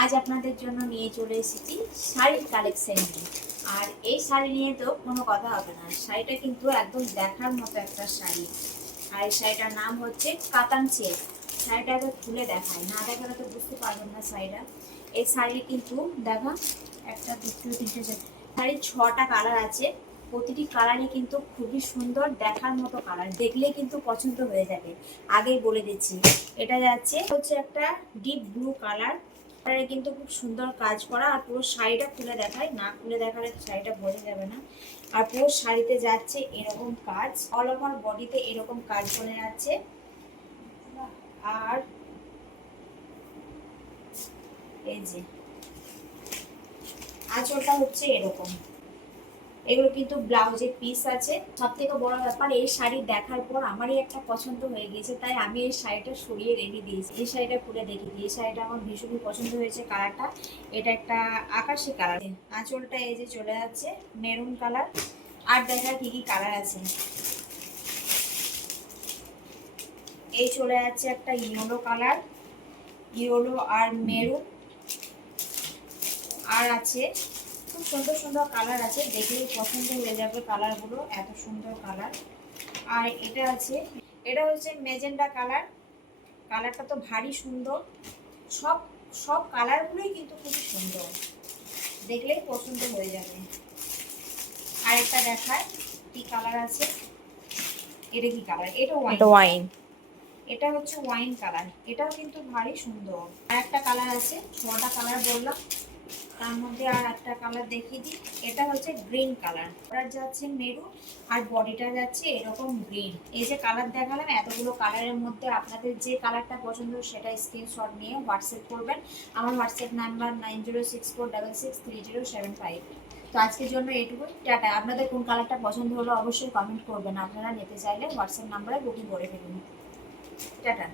আজ আপনাদের জন্য নিয়ে চলে এসেছি শাড়ির কালেকশন নিয়ে। আর এই শাড়ি নিয়ে তো কোনো কথা হবে না, শাড়িটা কিন্তু একদম দেখার মতো একটা শাড়ি। আর এই শাড়িটার নাম হচ্ছে কাতান সিল্ক। শাড়িটাকে খুলে দেখায়, না দেখালে তো বুঝতে পারবেন না শাড়িটা। এই শাড়ি কিন্তু দেখা একটা দুটো তিনটে শাড়ির 6টা কালার আছে। প্রতিটি কালারই কিন্তু খুবই সুন্দর, দেখার মতো কালার, দেখলেই কিন্তু পছন্দ হয়ে যাবে। আগেই বলে দিচ্ছি, এটা যাচ্ছে হচ্ছে একটা ডিপ ব্লু কালার। কিন্তু খুব সুন্দর কাজ করা। আর পুরো শাড়িটা খুলে দেখায়, না খুলে দেখালে শাড়িটা বোঝা যাবে না। আর পুরো শাড়িতে যাচ্ছে এরকম কাজ, অল ওভার বডিতে এরকম কাজ করে যাচ্ছে। আর এই যে আঁচলটা হচ্ছে এরকম। এগুলো কিন্তু ব্লাউজের পিস আছে। সব থেকে বড় ব্যাপার, এই শাড়ি দেখার পর আমারই একটা পছন্দ হয়ে গিয়েছে, তাই আমি এই শাড়িটা সরিয়ে রেখে দিয়েছি। এই শাড়িটা খুলে দেখি, এই শাড়িটা আমার ভীষণই পছন্দ হয়েছে কালারটা। এটা একটা আকাশি কালার। আঁচলটা এই যে চলে যাচ্ছে মেরুন কালার। আর দেখা কি কি কালার আছে, এই চলে যাচ্ছে একটা ইয়েলো কালার, ইয়েলো আর মেরুন। আর আছে খুব সুন্দর সুন্দর কালার আছে, দেখলেই পছন্দ হয়ে যাবে কালারগুলো, এত সুন্দর কালার। আর এটা আছে, এটা হচ্ছে মেজেন্ডা কালার। কালারটা তো ভারী সুন্দর। সব সব কালারগুলোই কিন্তু খুব সুন্দর, দেখলেই পছন্দ হয়ে যাবে। আরেকটা দেখায় কি কালার আছে, এটা কি কালার, এটা ওয়াইন। এটা হচ্ছে ওয়াইন কালার, এটাও কিন্তু ভারী সুন্দর। আর একটা কালার আছে, 6টা কালার বললাম, তার মধ্যে আর একটা কালার দেখিয়ে দিই। এটা হচ্ছে গ্রিন কালার, ওটা যাচ্ছে মেরুন আর বডিটা যাচ্ছে এরকম গ্রিন। এই যে কালার দেখালাম, এতগুলো কালারের মধ্যে আপনাদের যে কালারটা পছন্দ সেটা স্ক্রিনশট নিয়ে হোয়াটসঅ্যাপ করবেন। আমার হোয়াটসঅ্যাপ নাম্বার 9064663075। তো আজকের জন্য এটুকুই, টাটা। আপনাদের কোন কালারটা পছন্দ হলো অবশ্যই কমেন্ট করবেন। আপনারা নিতে চাইলে হোয়াটসঅ্যাপ নাম্বারে বুকিং করে ফেলুন। টাটা।